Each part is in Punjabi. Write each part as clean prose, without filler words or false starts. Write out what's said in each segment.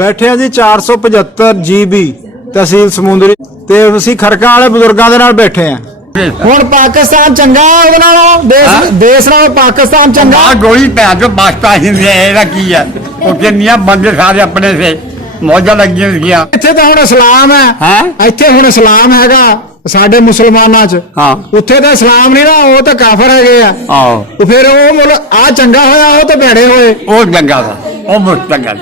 बैठे हैं जी 475 GB तहसील समूंदरी ते ਅਸੀਂ ਖਰਕਾਂ ਵਾਲੇ ਬਜ਼ੁਰਗਾਂ ਦੇ ਨਾਲ ਬੈਠੇ ਆ। ਹੁਣ ਪਾਕਿਸਤਾਨ ਚੰਗਾ ਉਹਦੇ ਨਾਲੋਂ ਦੇਸ਼ ਨਾਲੋਂ ਪਾਕਿਸਤਾਨ ਚੰਗਾ। ਗੋਲੀ ਭੈਣ ਚੋ ਬਸਤਾ ਹੀ ਇਹਦਾ ਕੀ ਹੈ ਉਹ ਕਿੰਨੀਆਂ ਬੰਦੇ ਸਾਰੇ ਆਪਣੇ ਸੇ ਮੌਜਾਂ ਲੱਗੀਆਂ ਸੀਗੀਆਂ। ਇੱਥੇ ਤਾਂ ਹੁਣ ਇਸਲਾਮ ਹੈ ਇੱਥੇ ਹੁਣ ਇਸਲਾਮ ਹੈਗਾ ਸਾਡੇ ਮੁਸਲਮਾਨਾਂ ਚ। ਹਾਂ ਉੱਥੇ ਤਾਂ ਇਸਲਾਮ ਨਹੀਂ ਨਾ ਉਹ ਤਾਂ ਕਾਫਰ ਹੈਗੇ ਆ। ਆਹੋ ਫਿਰ ਉਹ ਮੁਲ ਆ ਚੰਗਾ ਹੋਇਆ ਉਹ ਤਾਂ ਭੈੜੇ ਹੋਏ। ਉਹ ਚੰਗਾ ਵਾ ਉਹ ਮੁਸ਼ਕ ਚੰਗਾ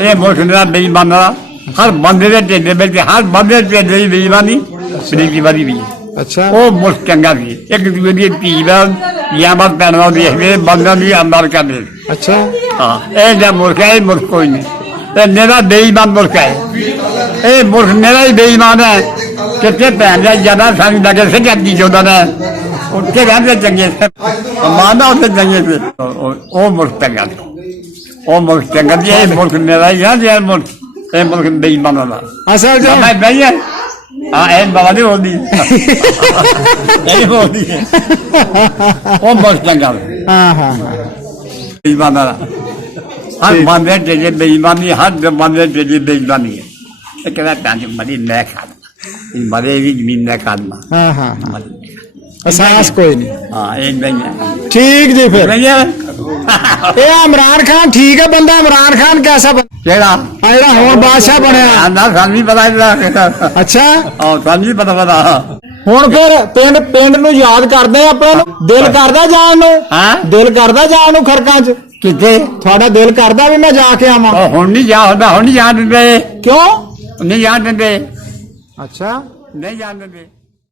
ਇਹ ਮੁਸ਼ਕ ਦਾ ਬੇਈਮਾਨ ਦਾ ਹਰ ਬੰਦੇ ਦੇ ਢਿੱਡ ਵਿੱਚ ਹਰ ਬੰਦੇ ਦੇ ਢਿੱਡ ਵਿੱਚ ਬੇਈਮਾਨੀ ਸਰੀਕੀ ਵਾਲੀ ਵੀ। ਅੱਛਾ ਉਹ ਮੁਸ਼ਕ ਚੰਗਾ ਸੀ ਇੱਕ ਦੂਜੇ ਦੀ ਧੀ ਦਾ ਜਾਂ ਬਾਤ ਪੈਣਾ ਦੇਖਦੇ ਬੰਦਾਂ ਦੀ ਅੰਦਰ ਕਰਦੇ। ਅੱਛਾ ਹਾਂ ਇਹ ਜਾਂ ਮੁਲਕ ਹੈ ਇਹ ਮੁਲਕ ਕੋਈ ਨਹੀਂ ਇਹ ਮੇਰਾ ਬੇਈਮਾਨ ਮੁਲਕ ਹੈ ਇਹ ਮੁਲਕ ਮੇਰਾ ਹੀ ਬੇਈਮਾਨ ਹੈ। ਕਿੱਥੇ ਭੈਣ ਦਾ ਜਿਆਦਾ ਸਾਨੂੰ ਲੱਗੇ ਸੀ ਕਿ ਜੋਦਾ ਨੇ ਉੱਥੇ ਰਹਿੰਦੇ ਚੰਗੇ ਮਾਨਾ ਉੱਥੇ ਚੰਗੇ ਸੀ ਉਹ ਮੁਲਕ ਚੰਗਾ ਉਹ ਮੁਲਕ ਚੰਗਾ ਸੀ। ਇਹ ਮੁਲਕ ਮੇਰਾ ਹੀ ਹੈ ਜੇ ਮੁਲਕ ਇਹ ਮੁਲਕ ਬੇਈਮਾਨ ਦਾ ਅਸਲ ਚ ਮੈਂ ਬਈ ਹਾਂ ਇਹ ਬਾਬਾ ਦੀ ਹੋਦੀ ਇਹ ਹੋਦੀ ਉਹ ਮੁਲਕ ਚੰਗਾ ਹਾਂ ਹਾਂ ਬੇਈਮਾਨ ਦਾ ਹਰ ਬੰਦੇ ਜਿਹੜੇ ਬੇਈਮਾਨੀ ਹਰ ਬੰਦੇ ਜਿਹੜੇ ਬੇਈਮਾਨੀ ਹੈ ਇਹ ਕਹਿੰਦਾ ਟਾਂਜ ਮਰੀ ਮੈਂ ਖਾਦਾ ਮਰੇ ਵੀ ਜ਼ਮੀਨ ਨਾ ਖਾਦਾ। ਹਾਂ ਹਾਂ ਅਹਿਸਾਸ ਕੋਈ ਨਹੀਂ। ਹਾਂ ਇਹ ਨਹੀਂ ਹੈ ਠੀਕ ਜੀ। ਫਿਰ ਨਹੀਂ ਹੈ ਇਹ ਇਮਰਾਨ ਖਾਨ ਠੀਕ ਹੈ ਬੰਦਾ। ਇਮਰਾਨ ਖਾਨ ਕੈਸਾ ਕਿਹੜਾ ਜਿਹੜਾ ਹੁਣ ਬਾਦਸ਼ਾਹ ਬਣਿਆ ਨਾ ਸਾਨੂੰ ਵੀ ਪਤਾ ਇਹਦਾ। ਅੱਛਾ ਹਾਂ ਸਾਨੂੰ ਵੀ ਪਤਾ ਹੁਣ ਫਿਰ ਪਿੰਡ ਨੂੰ ਯਾਦ ਕਰਦੇ ਆਪਣੇ ਨੂੰ ਦਿਲ ਕਰਦਾ ਜਾਣ ਨੂੰ। ਹਾਂ ਦਿਲ ਕਰਦਾ ਜਾਣ ਨੂੰ ਖਰਕਾਂ ਚ ਕਿੱਥੇ ਤੁਹਾਡਾ ਦਿਲ ਕਰਦਾ ਵੀ ਮੈਂ ਜਾ ਕੇ ਆਵਾਂ। ਹੁਣ ਨਹੀਂ ਜਾ ਹੁੰਦਾ ਹੁਣ ਨਹੀਂ ਜਾਣ ਦਿੰਦੇ। ਕਿਉਂ ਨਹੀਂ ਜਾਣ ਦਿੰਦੇ ਅੱਛਾ ਨਹੀਂ ਜਾਣ ਦਿੰਦੇ।